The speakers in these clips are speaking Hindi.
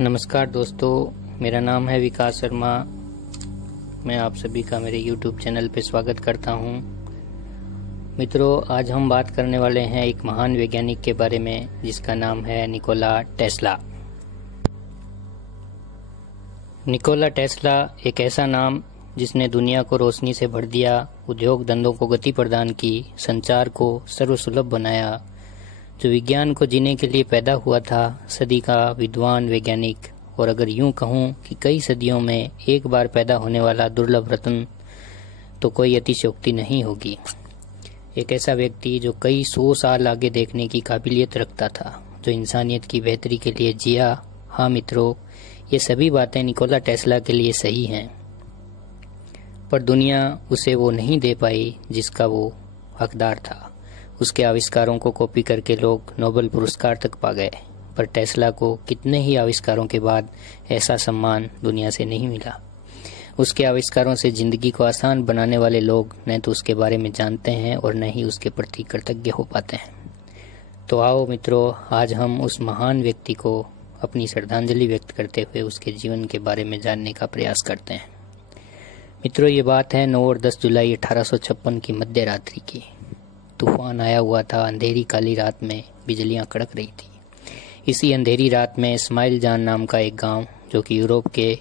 नमस्कार दोस्तों, मेरा नाम है विकास शर्मा। मैं आप सभी का मेरे YouTube चैनल पे स्वागत करता हूं। मित्रों, आज हम बात करने वाले हैं एक महान वैज्ञानिक के बारे में जिसका नाम है निकोला टेस्ला। निकोला टेस्ला एक ऐसा नाम जिसने दुनिया को रोशनी से भर दिया, उद्योग धंधों को गति प्रदान की, संचार को सर्वसुलभ बनाया, जो विज्ञान को जीने के लिए पैदा हुआ था, सदी का विद्वान वैज्ञानिक, और अगर यूं कहूं कि कई सदियों में एक बार पैदा होने वाला दुर्लभ रत्न, तो कोई अतिशयोक्ति नहीं होगी। एक ऐसा व्यक्ति जो कई 100 साल आगे देखने की काबिलियत रखता था, जो इंसानियत की बेहतरी के लिए जिया। हाँ मित्रों, ये सभी बातें निकोला टेस्ला के लिए सही हैं, पर दुनिया उसे वो नहीं दे पाई जिसका वो हकदार था। उसके आविष्कारों को कॉपी करके लोग नोबेल पुरस्कार तक पा गए, पर टेस्ला को कितने ही आविष्कारों के बाद ऐसा सम्मान दुनिया से नहीं मिला। उसके आविष्कारों से जिंदगी को आसान बनाने वाले लोग न तो उसके बारे में जानते हैं और न ही उसके प्रति कृतज्ञ हो पाते हैं। तो आओ मित्रों, आज हम उस महान व्यक्ति को अपनी श्रद्धांजलि व्यक्त करते हुए उसके जीवन के बारे में जानने का प्रयास करते हैं। मित्रों, ये बात है 9 और 10 जुलाई 1856 की मध्य रात्रि की। तूफान आया हुआ था। अंधेरी काली रात में बिजलियां कड़क रही थी। इसी अंधेरी रात में स्माइल जान नाम का एक गांव, जो कि यूरोप के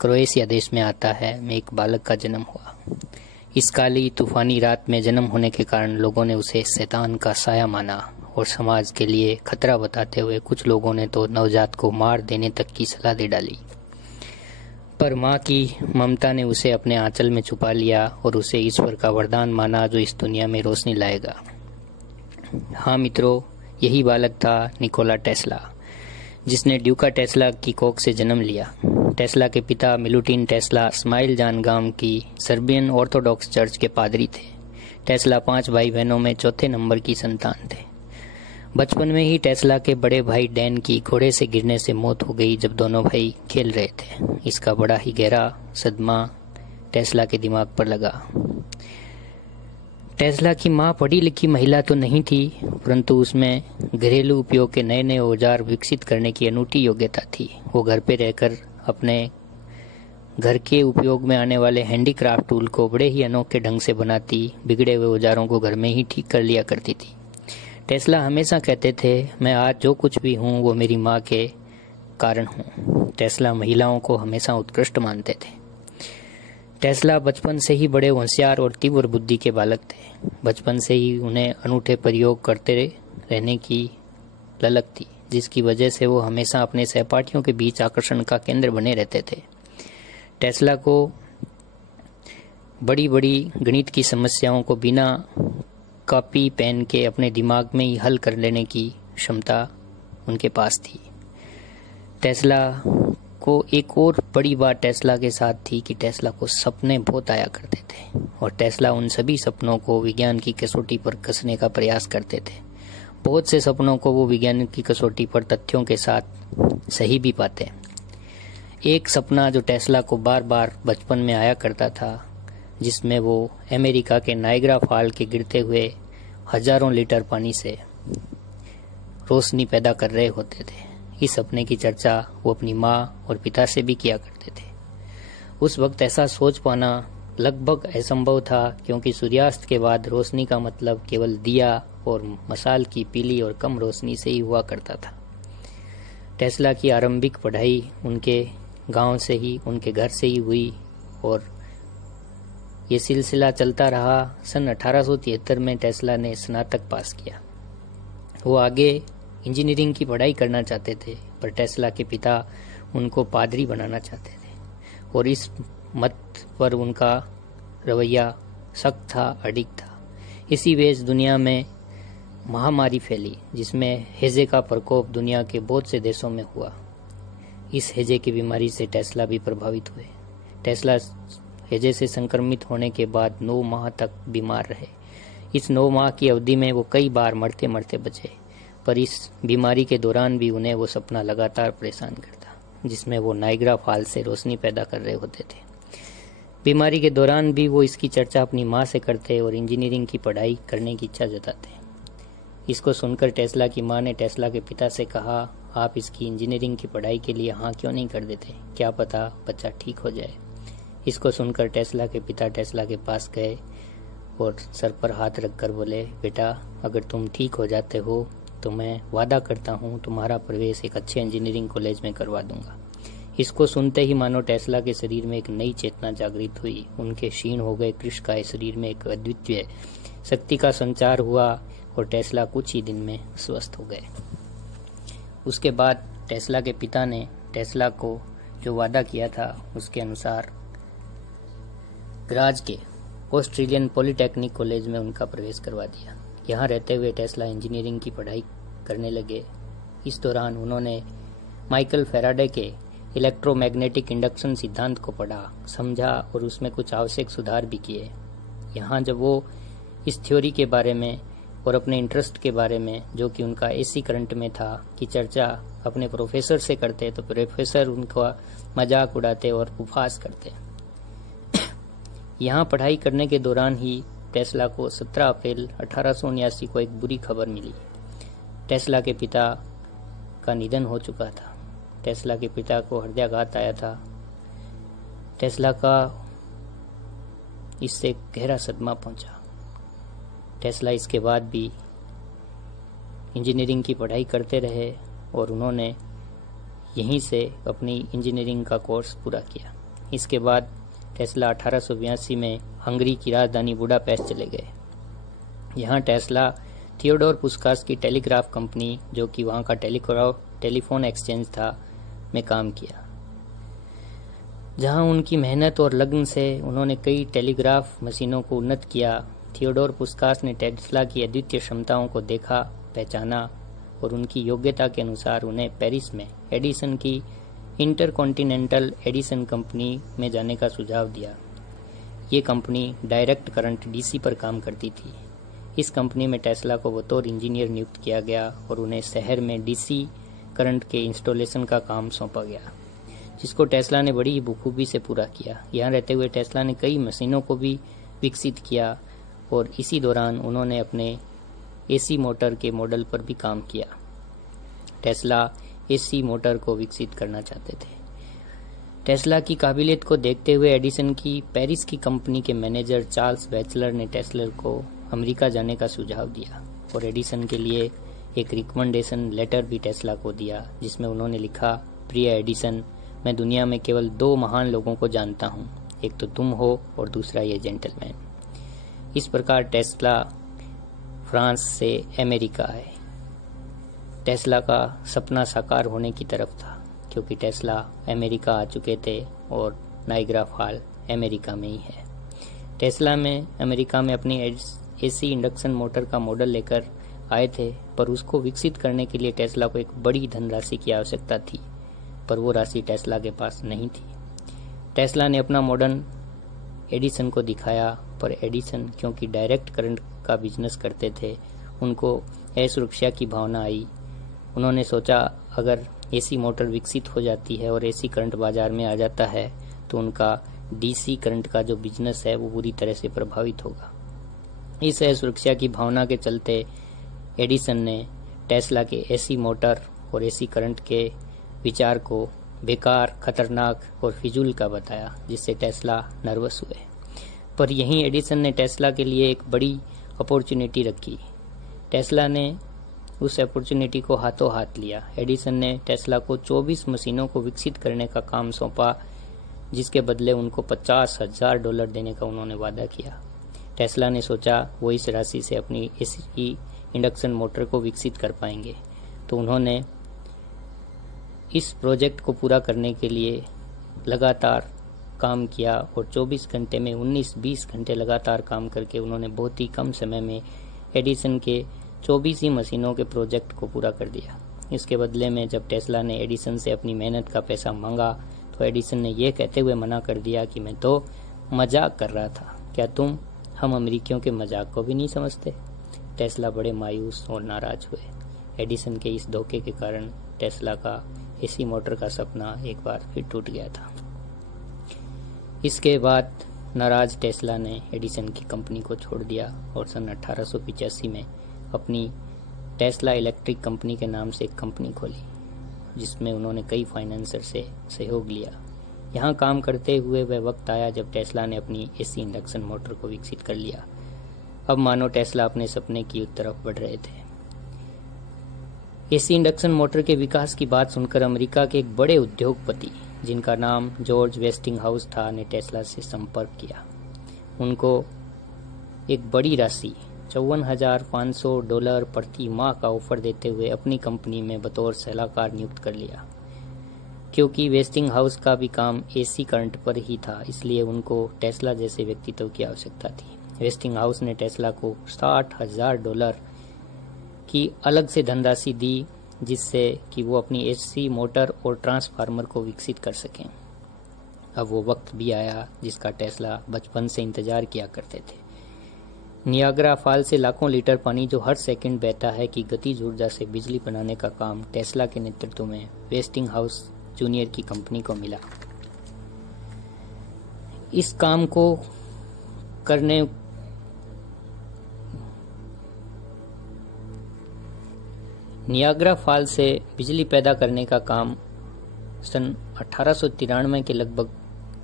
क्रोएशिया देश में आता है, में एक बालक का जन्म हुआ। इस काली तूफानी रात में जन्म होने के कारण लोगों ने उसे शैतान का साया माना और समाज के लिए खतरा बताते हुए कुछ लोगों ने तो नवजात को मार देने तक की सलाह दे डाली। पर माँ की ममता ने उसे अपने आंचल में छुपा लिया और उसे ईश्वर का वरदान माना जो इस दुनिया में रोशनी लाएगा। हाँ मित्रों, यही बालक था निकोला टेस्ला, जिसने ड्यूका टेस्ला की कोख से जन्म लिया। टेस्ला के पिता मिलुटिन टेस्ला स्माइल जान गांव की सर्बियन ऑर्थोडॉक्स चर्च के पादरी थे। टेस्ला 5 भाई बहनों में चौथे नंबर की संतान थे। बचपन में ही टेस्ला के बड़े भाई डैन की घोड़े से गिरने से मौत हो गई जब दोनों भाई खेल रहे थे। इसका बड़ा ही गहरा सदमा टेस्ला के दिमाग पर लगा। टेस्ला की मां पढ़ी लिखी महिला तो नहीं थी, परंतु उसमें घरेलू उपयोग के नए नए औजार विकसित करने की अनूठी योग्यता थी। वो घर पे रहकर अपने घर के उपयोग में आने वाले हैंडीक्राफ्ट टूल को बड़े ही अनोखे ढंग से बनाती, बिगड़े हुए औजारों को घर में ही ठीक कर लिया करती थी। टेस्ला हमेशा कहते थे, मैं आज जो कुछ भी हूँ वो मेरी माँ के कारण हूँ। टेस्ला महिलाओं को हमेशा उत्कृष्ट मानते थे। टेस्ला बचपन से ही बड़े होशियार और तीव्र बुद्धि के बालक थे। बचपन से ही उन्हें अनूठे प्रयोग करते रहने की ललक थी, जिसकी वजह से वो हमेशा अपने सहपाठियों के बीच आकर्षण का केंद्र बने रहते थे। टेस्ला को बड़ी बड़ी गणित की समस्याओं को बिना कॉपी पेन के अपने दिमाग में ही हल कर लेने की क्षमता उनके पास थी। टेस्ला को एक और बड़ी बात टेस्ला के साथ थी कि टेस्ला को सपने बहुत आया करते थे और टेस्ला उन सभी सपनों को विज्ञान की कसौटी पर कसने का प्रयास करते थे। बहुत से सपनों को वो विज्ञान की कसौटी पर तथ्यों के साथ सही भी पाते। एक सपना जो टेस्ला को बार बार बचपन में आया करता था, जिसमें वो अमेरिका के नायग्रा फॉल के गिरते हुए हजारों लीटर पानी से रोशनी पैदा कर रहे होते थे। इस सपने की चर्चा वो अपनी माँ और पिता से भी किया करते थे। उस वक्त ऐसा सोच पाना लगभग असंभव था, क्योंकि सूर्यास्त के बाद रोशनी का मतलब केवल दिया और मशाल की पीली और कम रोशनी से ही हुआ करता था। टेस्ला की आरंभिक पढ़ाई उनके गांव से ही, उनके घर से ही हुई और ये सिलसिला चलता रहा। सन 1873 में टेस्ला ने स्नातक पास किया। वो आगे इंजीनियरिंग की पढ़ाई करना चाहते थे, पर टेस्ला के पिता उनको पादरी बनाना चाहते थे और इस मत पर उनका रवैया सख्त था, अडिग था। इसी बीच दुनिया में महामारी फैली, जिसमें हैजे का प्रकोप दुनिया के बहुत से देशों में हुआ। इस हैजे की बीमारी से टेस्ला भी प्रभावित हुए। टेस्ला हैजे से संक्रमित होने के बाद 9 माह तक बीमार रहे। इस 9 माह की अवधि में वो कई बार मरते मरते बचे, पर इस बीमारी के दौरान भी उन्हें वो सपना लगातार परेशान करता, जिसमें वो नायग्रा फॉल से रोशनी पैदा कर रहे होते थे। बीमारी के दौरान भी वो इसकी चर्चा अपनी माँ से करते और इंजीनियरिंग की पढ़ाई करने की इच्छा जताते। इसको सुनकर टेस्ला की माँ ने टेस्ला के पिता से कहा, आप इसकी इंजीनियरिंग की पढ़ाई के लिए हाँ क्यों नहीं कर देते, क्या पता बच्चा ठीक हो जाए। इसको सुनकर टेस्ला के पिता टेस्ला के पास गए और सर पर हाथ रखकर बोले, बेटा अगर तुम ठीक हो जाते हो तो मैं वादा करता हूँ तुम्हारा प्रवेश एक अच्छे इंजीनियरिंग कॉलेज में करवा दूंगा। इसको सुनते ही मानो टेस्ला के शरीर में एक नई चेतना जागृत हुई। उनके क्षीण हो गए कृष्णकाय शरीर में एक अद्वितीय शक्ति का संचार हुआ और टेस्ला कुछ ही दिन में स्वस्थ हो गए। उसके बाद टेस्ला के पिता ने टेस्ला को जो वादा किया था उसके अनुसार ग्राज के ऑस्ट्रेलियन पॉलिटेक्निक कॉलेज में उनका प्रवेश करवा दिया। यहाँ रहते हुए टेस्ला इंजीनियरिंग की पढ़ाई करने लगे। इस दौरान उन्होंने माइकल फैराडे के इलेक्ट्रोमैग्नेटिक इंडक्शन सिद्धांत को पढ़ा, समझा और उसमें कुछ आवश्यक सुधार भी किए। यहाँ जब वो इस थ्योरी के बारे में और अपने इंटरेस्ट के बारे में, जो कि उनका एसी करंट में था, की चर्चा अपने प्रोफेसर से करते तो प्रोफेसर उनका मजाक उड़ाते और उपहास करते। यहाँ पढ़ाई करने के दौरान ही टेस्ला को 17 अप्रैल 1879 को एक बुरी खबर मिली। टेस्ला के पिता का निधन हो चुका था। टेस्ला के पिता को हृदयाघात आया था। टेस्ला का इससे गहरा सदमा पहुंचा। टेस्ला इसके बाद भी इंजीनियरिंग की पढ़ाई करते रहे और उन्होंने यहीं से अपनी इंजीनियरिंग का कोर्स पूरा किया। इसके बाद टेस्ला 1882 में हंगरी की राजधानी बुडापेस्ट चले गए। यहाँ टेस्ला थियोडोर पुस्कास की टेलीग्राफ कंपनी, जो कि वहाँ का टेलीफोन एक्सचेंज था, में काम किया, जहाँ उनकी मेहनत और लगन से उन्होंने कई टेलीग्राफ मशीनों को उन्नत किया। थियोडोर पुस्कास ने टेस्ला की अद्वितीय क्षमताओं को देखा, पहचाना और उनकी योग्यता के अनुसार उन्हें पेरिस में एडिसन की इंटरकॉन्टिनेंटल एडिसन कंपनी में जाने का सुझाव दिया। ये कंपनी डायरेक्ट करंट डीसी पर काम करती थी। इस कंपनी में टेस्ला को बतौर इंजीनियर नियुक्त किया गया और उन्हें शहर में डीसी करंट के इंस्टॉलेशन का काम सौंपा गया, जिसको टेस्ला ने बड़ी ही बखूबी से पूरा किया। यहाँ रहते हुए टेस्ला ने कई मशीनों को भी विकसित किया और इसी दौरान उन्होंने अपने एसी मोटर के मॉडल पर भी काम किया। टेस्ला एसी मोटर को विकसित करना चाहते थे। टेस्ला की काबिलियत को देखते हुए एडिसन की पेरिस की कंपनी के मैनेजर चार्ल्स बैचलर ने टेस्ला को अमेरिका जाने का सुझाव दिया और एडिसन के लिए एक रिकमेंडेशन लेटर भी टेस्ला को दिया, जिसमें उन्होंने लिखा, प्रिय एडिसन, मैं दुनिया में केवल 2 महान लोगों को जानता हूँ, एक तो तुम हो और दूसरा ये जेंटलमैन। इस प्रकार टेस्ला फ्रांस से अमेरिका आए। टेस्ला का सपना साकार होने की तरफ था, क्योंकि टेस्ला अमेरिका आ चुके थे और नाइग्रा फॉल अमेरिका में ही है। टेस्ला में अमेरिका में अपनी एसी इंडक्शन मोटर का मॉडल लेकर आए थे, पर उसको विकसित करने के लिए टेस्ला को एक बड़ी धनराशि की आवश्यकता थी, पर वो राशि टेस्ला के पास नहीं थी। टेस्ला ने अपना मॉडल एडिसन को दिखाया, पर एडिसन क्योंकि डायरेक्ट करंट का बिजनेस करते थे, उनको असुरक्षा की भावना आई। उन्होंने सोचा अगर एसी मोटर विकसित हो जाती है और एसी करंट बाजार में आ जाता है तो उनका डीसी करंट का जो बिजनेस है वो बुरी तरह से प्रभावित होगा। इस असुरक्षा की भावना के चलते एडिसन ने टेस्ला के एसी मोटर और एसी करंट के विचार को बेकार, खतरनाक और फिजूल का बताया, जिससे टेस्ला नर्वस हुए। पर यहीं एडिसन ने टेस्ला के लिए एक बड़ी अपॉर्चुनिटी रखी। टेस्ला ने उस अपॉर्चुनिटी को हाथों हाथ लिया। एडिसन ने टेस्ला को 24 मशीनों को विकसित करने का काम सौंपा, जिसके बदले उनको $50,000 देने का उन्होंने वादा किया। टेस्ला ने सोचा वो इस राशि से अपनी एसी इंडक्शन मोटर को विकसित कर पाएंगे, तो उन्होंने इस प्रोजेक्ट को पूरा करने के लिए लगातार काम किया और 24 घंटे में 19-20 घंटे लगातार काम करके उन्होंने बहुत ही कम समय में एडिसन के 24 ही मशीनों के प्रोजेक्ट को पूरा कर दिया। इसके बदले में जब टेस्ला ने एडिसन से अपनी मेहनत का पैसा मांगा तो एडिसन ने यह कहते हुए मना कर दिया कि मैं तो मजाक कर रहा था, क्या तुम हम अमेरिकियों के मजाक को भी नहीं समझते। टेस्ला बड़े मायूस और नाराज हुए। एडिसन के इस धोखे के कारण टेस्ला का एसी मोटर का सपना एक बार फिर टूट गया था। इसके बाद नाराज टेस्ला ने एडिसन की कंपनी को छोड़ दिया और सन 1885 में अपनी टेस्ला इलेक्ट्रिक कंपनी के नाम से एक कंपनी खोली। जिसमें उन्होंने कई फाइनेंसर से सहयोग लिया। यहाँ काम करते हुए वह वक्त आया जब टेस्ला ने अपनी एसी इंडक्शन मोटर को विकसित कर लिया। अब मानो टेस्ला अपने सपने की तरफ बढ़ रहे थे। एसी इंडक्शन मोटर के विकास की बात सुनकर अमेरिका के एक बड़े उद्योगपति, जिनका नाम जॉर्ज वेस्टिंगहाउस था, ने टेस्ला से संपर्क किया। उनको एक बड़ी राशि $54,500 प्रति माह का ऑफर देते हुए अपनी कंपनी में बतौर सलाहकार नियुक्त कर लिया। क्योंकि वेस्टिंगहाउस का भी काम एसी करंट पर ही था, इसलिए उनको टेस्ला जैसे व्यक्तित्व की आवश्यकता थी। वेस्टिंगहाउस ने टेस्ला को $60,000 की अलग से धनराशि दी, जिससे कि वो अपनी एसी मोटर और ट्रांसफार्मर को विकसित कर सकें। अब वो वक्त भी आया जिसका टेस्ला बचपन से इंतजार किया करते थे। नियाग्रा फॉल से लाखों लीटर पानी जो हर सेकंड बहता है की गतिज ऊर्जा से बिजली बनाने का काम टेस्ला के नेतृत्व में वेस्टिंगहाउस जूनियर की कंपनी को मिला। इस काम को करने नियाग्रा फॉल से बिजली पैदा करने का काम सन 1893 के लगभग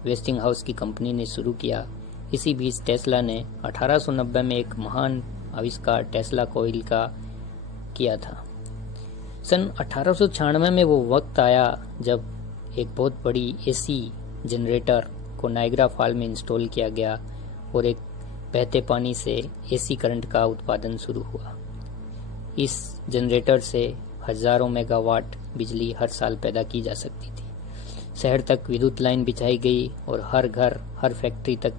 वेस्टिंगहाउस की कंपनी ने शुरू किया। इसी बीच टेस्ला ने 1890 में एक महान आविष्कार टेस्ला कॉइल का किया था। सन 1896 में वो वक्त आया जब एक बहुत बड़ी एसी जनरेटर को नायग्रा फॉल में इंस्टॉल किया गया और एक बहते पानी से एसी करंट का उत्पादन शुरू हुआ। इस जनरेटर से हजारों मेगावाट बिजली हर साल पैदा की जा सकती थी। शहर तक विद्युत लाइन बिछाई गई और हर घर, हर फैक्ट्री तक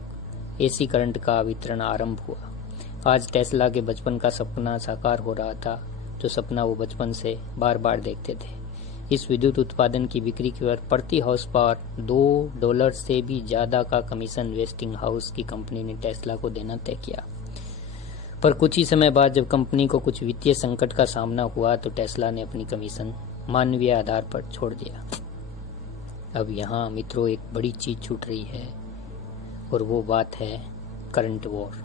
एसी करंट का वितरण आरंभ हुआ। आज टेस्ला के बचपन का सपना साकार हो रहा था, जो सपना वो बचपन से बार बार देखते थे। इस विद्युत उत्पादन की बिक्री पर प्रति हाउस पावर $2 से भी ज्यादा का कमीशन वेस्टिंगहाउस की कंपनी ने टेस्ला को देना तय किया। पर कुछ ही समय बाद जब कंपनी को कुछ वित्तीय संकट का सामना हुआ तो टेस्ला ने अपनी कमीशन मानवीय आधार पर छोड़ दिया। अब यहाँ मित्रों एक बड़ी चीज छूट रही है और वो बात है करंट वॉर।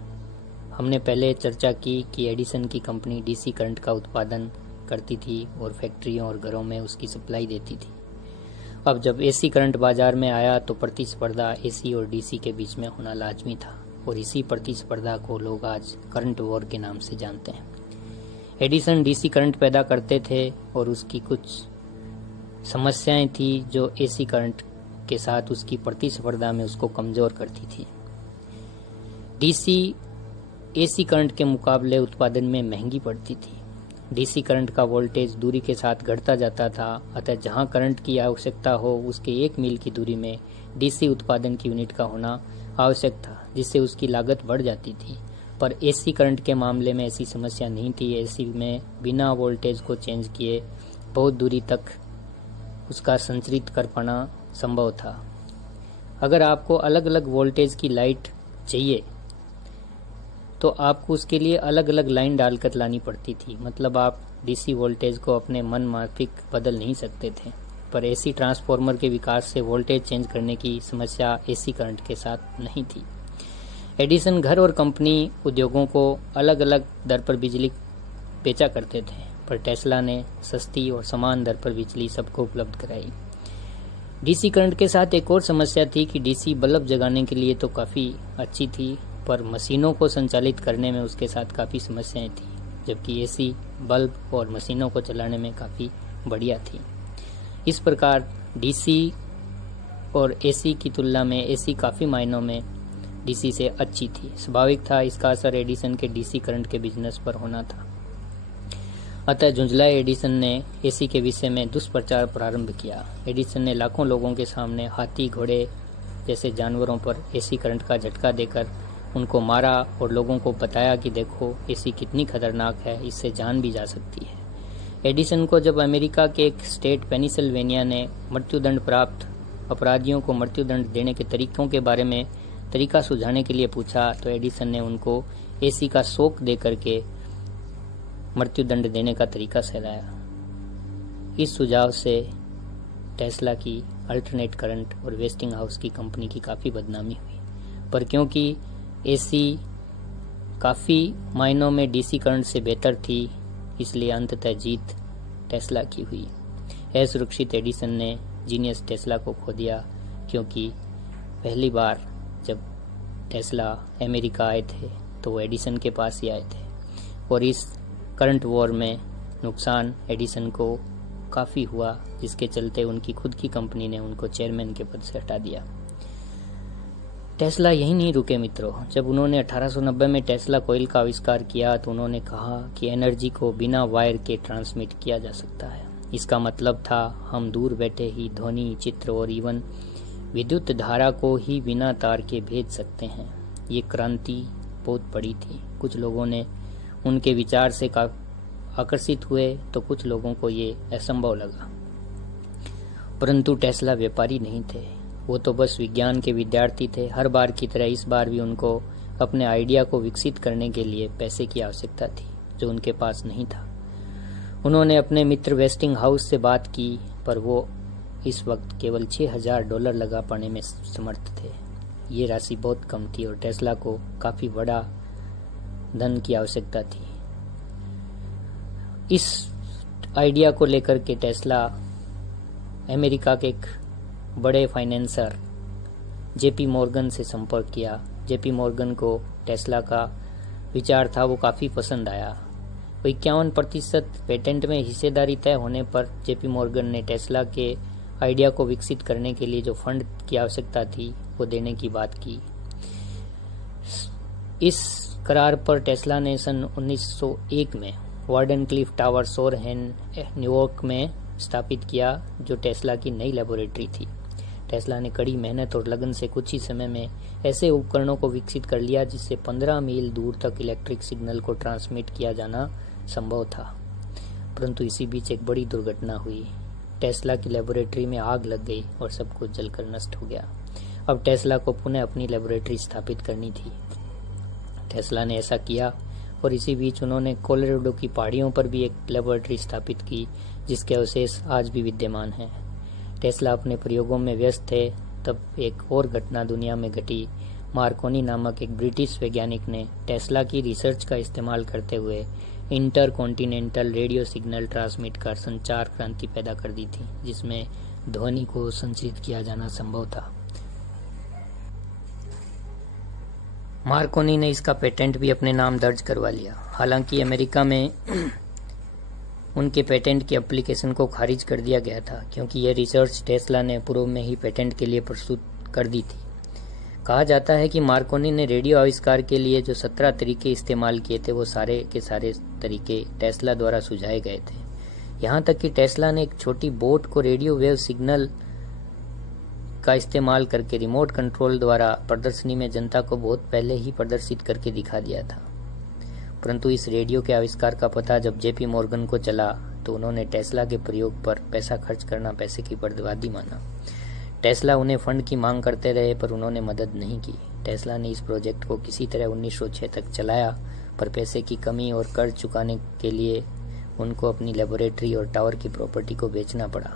हमने पहले चर्चा की कि एडिसन की कंपनी डीसी करंट का उत्पादन करती थी और फैक्ट्रियों और घरों में उसकी सप्लाई देती थी। अब जब एसी करंट बाजार में आया तो प्रतिस्पर्धा एसी और डीसी के बीच में होना लाजमी था और इसी प्रतिस्पर्धा को लोग आज करंट वॉर के नाम से जानते हैं। एडिसन डीसी करंट पैदा करते थे और उसकी कुछ समस्याएं थी जो एसी करंट के साथ उसकी प्रतिस्पर्धा में उसको कमजोर करती थी। डीसी एसी करंट के मुकाबले उत्पादन में महंगी पड़ती थी। डीसी करंट का वोल्टेज दूरी के साथ घटता जाता था, अतः जहां करंट की आवश्यकता हो उसके 1 मील की दूरी में डीसी उत्पादन की यूनिट का होना आवश्यक था, जिससे उसकी लागत बढ़ जाती थी। पर एसी करंट के मामले में ऐसी समस्या नहीं थी। एसी में बिना वोल्टेज को चेंज किए बहुत दूरी तक उसका संचरित कर पाना संभव था। अगर आपको अलग अलग वोल्टेज की लाइट चाहिए तो आपको उसके लिए अलग अलग लाइन डालकर लानी पड़ती थी। मतलब आप डीसी वोल्टेज को अपने मन माफिक बदल नहीं सकते थे। पर एसी ट्रांसफार्मर के विकास से वोल्टेज चेंज करने की समस्या एसी करंट के साथ नहीं थी। एडिसन घर और कंपनी उद्योगों को अलग अलग दर पर बिजली बेचा करते थे, पर टेस्ला ने सस्ती और समान दर पर बिजली सबको उपलब्ध कराई। डीसी करंट के साथ एक और समस्या थी कि डीसी बल्ब जगाने के लिए तो काफ़ी अच्छी थी, पर मशीनों को संचालित करने में उसके साथ काफ़ी समस्याएं थी, जबकि एसी बल्ब और मशीनों को चलाने में काफ़ी बढ़िया थी। इस प्रकार डीसी और एसी की तुलना में एसी काफ़ी मायनों में डीसी से अच्छी थी। स्वाभाविक था इसका असर एडिसन के डीसी करंट के बिजनेस पर होना था। अतः झुंझलाए एडिसन ने एसी के विषय में दुष्प्रचार प्रारंभ किया। एडिसन ने लाखों लोगों के सामने हाथी, घोड़े जैसे जानवरों पर एसी करंट का झटका देकर उनको मारा और लोगों को बताया कि देखो एसी कितनी खतरनाक है, इससे जान भी जा सकती है। एडिसन को जब अमेरिका के एक स्टेट पेनिसिल्वेनिया ने मृत्युदंड प्राप्त अपराधियों को मृत्युदंड देने के तरीकों के बारे में तरीका सुझाने के लिए पूछा तो एडिसन ने उनको एसी का शॉक दे करके मृत्युदंड देने का तरीका सुझाया। इस सुझाव से टेस्ला की अल्टरनेट करंट और वेस्टिंगहाउस की कंपनी की काफ़ी बदनामी हुई। पर क्योंकि एसी काफ़ी मायनों में डीसी करंट से बेहतर थी, इसलिए अंततः जीत टेस्ला की हुई। असुरक्षित एडिसन ने जीनियस टेस्ला को खो दिया, क्योंकि पहली बार जब टेस्ला अमेरिका आए थे तो वो एडिसन के पास ही आए थे, और इस करंट वॉर में नुकसान एडिसन को काफ़ी हुआ, जिसके चलते उनकी खुद की कंपनी ने उनको चेयरमैन के पद से हटा दिया। टेस्ला यही नहीं रुके मित्रों। जब उन्होंने 1890 में टेस्ला कॉइल का आविष्कार किया तो उन्होंने कहा कि एनर्जी को बिना वायर के ट्रांसमिट किया जा सकता है। इसका मतलब था हम दूर बैठे ही ध्वनि, चित्र और इवन विद्युत धारा को ही बिना तार के भेज सकते हैं। ये क्रांति बहुत बड़ी थी। कुछ लोगों ने उनके विचार से आकर्षित हुए तो कुछ लोगों को ये असंभव लगा, परंतु टेस्ला व्यापारी नहीं थे, वो तो बस विज्ञान के विद्यार्थी थे। हर बार की तरह इस बार भी उनको अपने आइडिया को विकसित करने के लिए पैसे की आवश्यकता थी, जो उनके पास नहीं था। उन्होंने अपने मित्र वेस्टिंग हाउस से बात की, पर वो इस वक्त केवल $6000 लगा पाने में समर्थ थे। ये राशि बहुत कम थी और टेस्ला को काफ़ी बड़ा धन की आवश्यकता थी। इस आइडिया को लेकर के टेस्ला अमेरिका के एक बड़े फाइनेंसर जेपी मॉर्गन से संपर्क किया। जेपी मॉर्गन को टेस्ला का विचार था वो काफ़ी पसंद आया। 51% पेटेंट में हिस्सेदारी तय होने पर जेपी मॉर्गन ने टेस्ला के आइडिया को विकसित करने के लिए जो फंड की आवश्यकता थी वो देने की बात की। इस करार पर टेस्ला ने सन 1901 में वार्डन क्लिफ टावर सोरहेन न्यूयॉर्क में स्थापित किया, जो टेस्ला की नई लेबोरेटरी थी। टेस्ला ने कड़ी मेहनत और लगन से कुछ ही समय में ऐसे उपकरणों को विकसित कर लिया जिससे 15 मील दूर तक इलेक्ट्रिक सिग्नल को ट्रांसमिट किया जाना संभव था। परंतु इसी बीच एक बड़ी दुर्घटना हुई। टेस्ला की लेबोरेटरी में आग लग गई और सब कुछ जलकर नष्ट हो गया। अब टेस्ला को पुनः अपनी लेबोरेटरी स्थापित करनी थी। टेस्ला ने ऐसा किया और इसी बीच उन्होंने कोलोराडो की पहाड़ियों पर भी एक लेबोरेटरी स्थापित की, जिसके अवशेष आज भी विद्यमान हैं। टेस्ला अपने प्रयोगों में व्यस्त थे, तब एक और घटना दुनिया में घटी। मार्कोनी नामक एक ब्रिटिश वैज्ञानिक ने टेस्ला की रिसर्च का इस्तेमाल करते हुए इंटरकॉन्टिनेंटल रेडियो सिग्नल ट्रांसमिट कर संचार क्रांति पैदा कर दी थी, जिसमें ध्वनि को संचरित किया जाना संभव था। मार्कोनी ने इसका पेटेंट भी अपने नाम दर्ज करवा लिया। हालांकि अमेरिका में उनके पेटेंट की एप्लीकेशन को खारिज कर दिया गया था, क्योंकि यह रिसर्च टेस्ला ने पूर्व में ही पेटेंट के लिए प्रस्तुत कर दी थी। कहा जाता है कि मार्कोनी ने रेडियो आविष्कार के लिए जो 17 तरीके इस्तेमाल किए थे वो सारे के सारे तरीके टेस्ला द्वारा सुझाए गए थे। यहाँ तक कि टेस्ला ने एक छोटी बोट को रेडियो वेव सिग्नल का इस्तेमाल करके रिमोट कंट्रोल द्वारा प्रदर्शनी में जनता को बहुत पहले ही प्रदर्शित करके दिखा दिया था। परंतु इस रेडियो के आविष्कार का पता जब जेपी मॉर्गन को चला तो उन्होंने टेस्ला के प्रयोग पर पैसा खर्च करना पैसे की बर्बादी माना। टेस्ला उन्हें फंड की मांग करते रहे पर उन्होंने मदद नहीं की। टेस्ला ने इस प्रोजेक्ट को किसी तरह 1906 तक चलाया, पर पैसे की कमी और कर्ज चुकाने के लिए उनको अपनी लेबोरेटरी और टावर की प्रॉपर्टी को बेचना पड़ा।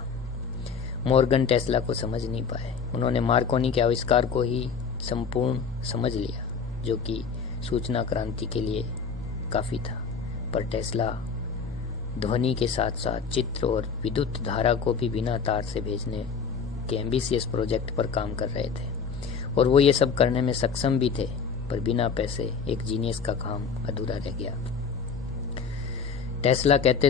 मॉर्गन टेस्ला को समझ नहीं पाए। उन्होंने मार्कोनी के आविष्कार को ही संपूर्ण समझ लिया, जो कि सूचना क्रांति के लिए काफ़ी था। पर टेस्ला ध्वनि के साथ साथ चित्र और विद्युत धारा को भी बिना तार से भेजने के एम्बिशियस प्रोजेक्ट पर काम कर रहे थे, और वो ये सब करने में सक्षम भी थे, पर बिना पैसे एक जीनियस का काम अधूरा रह गया। टेस्ला कहते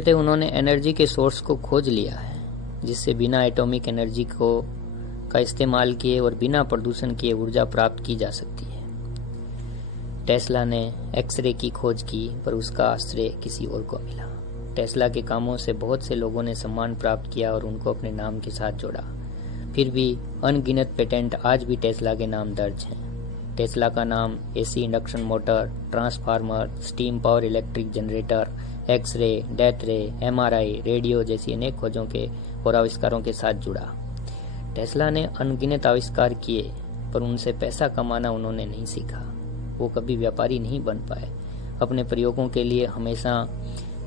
थे उन्होंने एनर्जी के सोर्स को खोज लिया है, जिससे बिना एटॉमिक एनर्जी का इस्तेमाल किए और बिना प्रदूषण किए ऊर्जा प्राप्त की जा सकती है। टेस्ला ने एक्सरे की खोज की, पर उसका आश्रय किसी और को मिला। टेस्ला के कामों से बहुत से लोगों ने सम्मान प्राप्त किया और उनको अपने नाम के साथ जोड़ा। फिर भी अनगिनत पेटेंट आज भी टेस्ला के नाम दर्ज हैं। टेस्ला का नाम AC induction motor, transformer, steam power electric generator, X ray, death ray, MRI, radio जैसी अनेक खोजों के और आविष्कारों के साथ जुड़ा। टेस्ला ने अनगिनत आविष्कार किए, पर उनसे पैसा कमाना उन्होंने नहीं सीखा। वो कभी व्यापारी नहीं बन पाए। अपने प्रयोगों के लिए हमेशा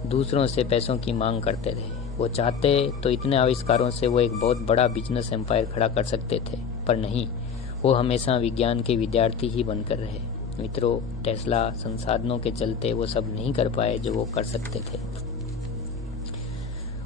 दूसरों से पैसों की मांग करते रहे। वो चाहते तो इतने आविष्कारों से वो एक बहुत बड़ा बिजनेस एम्पायर खड़ा कर सकते थे, पर नहीं, वो हमेशा विज्ञान के विद्यार्थी ही बनकर रहे। मित्रों, टेस्ला संसाधनों के चलते वो सब नहीं कर पाए जो वो कर सकते थे।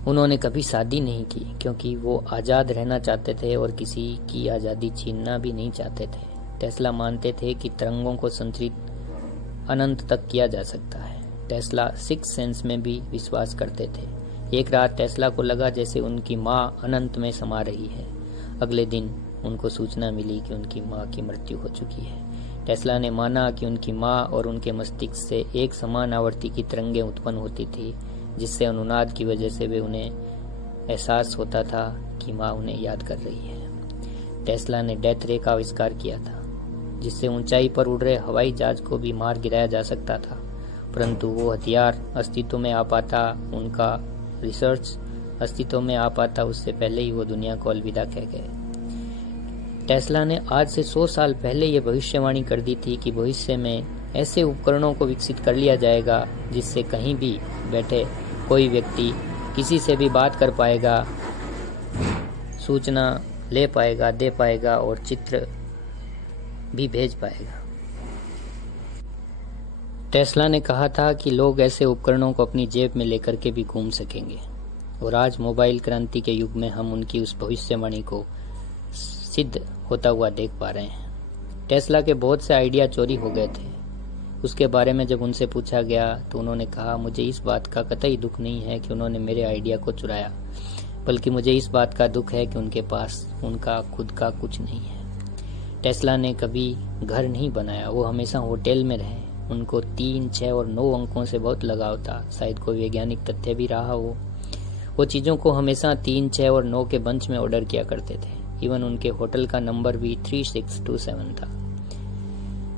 उन्होंने कभी शादी नहीं की क्योंकि वो आज़ाद रहना चाहते थे और किसी की आज़ादी छीनना भी नहीं चाहते थे। टेस्ला मानते थे कि तरंगों को संचरित अनंत तक किया जा सकता है। टेस्ला सिक्स सेंस में भी विश्वास करते थे। एक रात टेस्ला को लगा जैसे उनकी माँ अनंत में समा रही है। अगले दिन उनको सूचना मिली कि उनकी माँ की मृत्यु हो चुकी है। टेस्ला ने माना कि उनकी माँ और उनके मस्तिष्क से एक समान आवृत्ति की तरंगें उत्पन्न होती थी, जिससे अनुनाद की वजह से वे उन्हें एहसास होता था कि माँ उन्हें याद कर रही है। टेस्ला ने डेथ रे का आविष्कार किया था, जिससे ऊंचाई पर उड़ रहे हवाई जहाज को भी मार गिराया जा सकता था, परंतु वो हथियार अस्तित्व में आ पाता, उनका रिसर्च अस्तित्व में आ पाता उससे पहले ही वो दुनिया को अलविदा कह गए। टेस्ला ने आज से 100 साल पहले ये भविष्यवाणी कर दी थी कि भविष्य में ऐसे उपकरणों को विकसित कर लिया जाएगा जिससे कहीं भी बैठे कोई व्यक्ति किसी से भी बात कर पाएगा, सूचना ले पाएगा, दे पाएगा और चित्र भी भेज पाएगा। टेस्ला ने कहा था कि लोग ऐसे उपकरणों को अपनी जेब में लेकर के भी घूम सकेंगे, और आज मोबाइल क्रांति के युग में हम उनकी उस भविष्यवाणी को सिद्ध होता हुआ देख पा रहे हैं। टेस्ला के बहुत से आइडिया चोरी हो गए थे। उसके बारे में जब उनसे पूछा गया तो उन्होंने कहा, मुझे इस बात का कतई दुख नहीं है कि उन्होंने मेरे आइडिया को चुराया, बल्कि मुझे इस बात का दुख है कि उनके पास उनका खुद का कुछ नहीं है। टेस्ला ने कभी घर नहीं बनाया, वो हमेशा होटल में रहे। उनको 3, 6 और 9 अंकों से बहुत लगाव था, शायद कोई वैज्ञानिक तथ्य भी रहा हो। वो चीज़ों को हमेशा 3, 6 और 9 के बंच में ऑर्डर किया करते थे। इवन उनके होटल का नंबर भी 3627 था।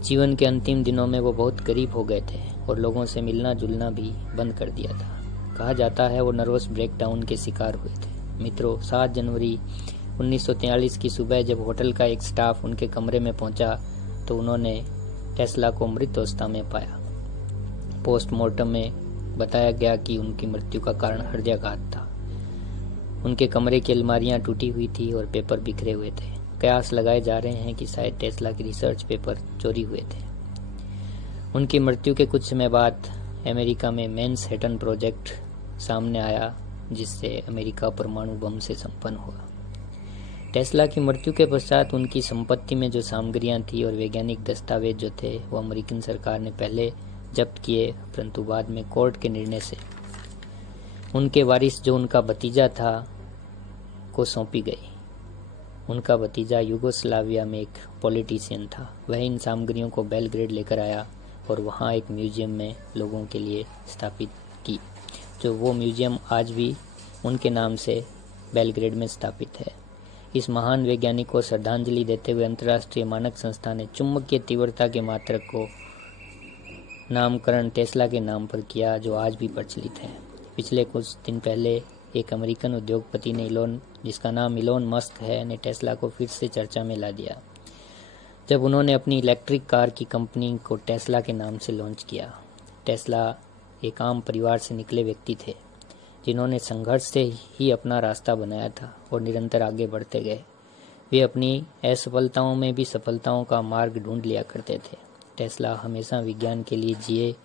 जीवन के अंतिम दिनों में वो बहुत गरीब हो गए थे और लोगों से मिलना जुलना भी बंद कर दिया था। कहा जाता है वो नर्वस ब्रेकडाउन के शिकार हुए थे। मित्रों, 7 जनवरी 1943 की सुबह जब होटल का एक स्टाफ उनके कमरे में पहुंचा तो उन्होंने टेस्ला को मृत अवस्था में पाया। पोस्टमार्टम में बताया गया कि उनकी मृत्यु का कारण हृदयाघात था। उनके कमरे की अलमारियां टूटी हुई थी और पेपर बिखरे हुए थे। कयास लगाए जा रहे हैं कि शायद टेस्ला के रिसर्च पेपर चोरी हुए थे। उनकी मृत्यु के कुछ समय बाद अमेरिका में मैनहट्टन प्रोजेक्ट सामने आया, जिससे अमेरिका परमाणु बम से संपन्न हुआ। टेस्ला की मृत्यु के पश्चात उनकी संपत्ति में जो सामग्रियां थी और वैज्ञानिक दस्तावेज जो थे वो अमेरिकन सरकार ने पहले जब्त किए, परंतु बाद में कोर्ट के निर्णय से उनके वारिस जो उनका भतीजा था को सौंपी गई। उनका भतीजा यूगोस्लाविया में एक पॉलिटिशियन था। वह इन सामग्रियों को बेलग्रेड लेकर आया और वहाँ एक म्यूजियम में लोगों के लिए स्थापित की, जो वो म्यूजियम आज भी उनके नाम से बेलग्रेड में स्थापित है। इस महान वैज्ञानिक को श्रद्धांजलि देते हुए अंतर्राष्ट्रीय मानक संस्था ने चुंबकीय तीव्रता के मात्रक को नामकरण टेस्ला के नाम पर किया, जो आज भी प्रचलित है। पिछले कुछ दिन पहले एक अमेरिकन उद्योगपति ने जिसका नाम इलोन मस्क है, ने टेस्ला को फिर से चर्चा में ला दिया जब उन्होंने अपनी इलेक्ट्रिक कार की कंपनी को टेस्ला के नाम से लॉन्च किया। टेस्ला एक आम परिवार से निकले व्यक्ति थे, जिन्होंने संघर्ष से ही अपना रास्ता बनाया था और निरंतर आगे बढ़ते गए। वे अपनी असफलताओं में भी सफलताओं का मार्ग ढूंढ लिया करते थे। टेस्ला हमेशा विज्ञान के लिए जिए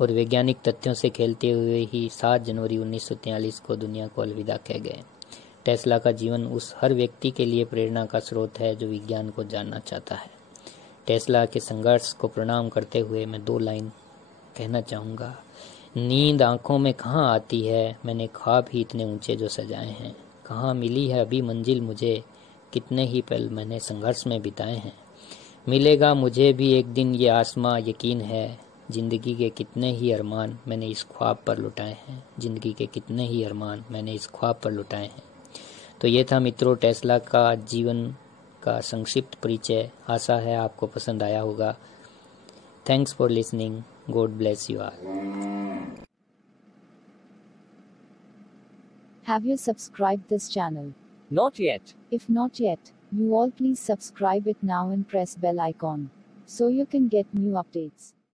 और वैज्ञानिक तथ्यों से खेलते हुए ही 7 जनवरी 1943 को दुनिया को अलविदा कह गए। टेस्ला का जीवन उस हर व्यक्ति के लिए प्रेरणा का स्रोत है जो विज्ञान को जानना चाहता है। टेस्ला के संघर्ष को प्रणाम करते हुए मैं 2 लाइन कहना चाहूँगा। नींद आंखों में कहाँ आती है, मैंने ख्वाब ही इतने ऊंचे जो सजाए हैं। कहाँ मिली है अभी मंजिल मुझे, कितने ही पल मैंने संघर्ष में बिताए हैं। मिलेगा मुझे भी एक दिन ये आसमां, यकीन है। जिंदगी के कितने ही अरमान मैंने इस ख्वाब पर लुटाए हैं। जिंदगी के कितने ही अरमान मैंने इस ख्वाब पर लुटाए हैं। तो ये था मित्रों टेस्ला का जीवन का संक्षिप्त परिचय। आशा है आपको पसंद आया होगा। Thanks for listening. God bless you all. Have you subscribed this channel? Not yet. If not yet, you all please subscribe it now and press bell icon so you can get new updates.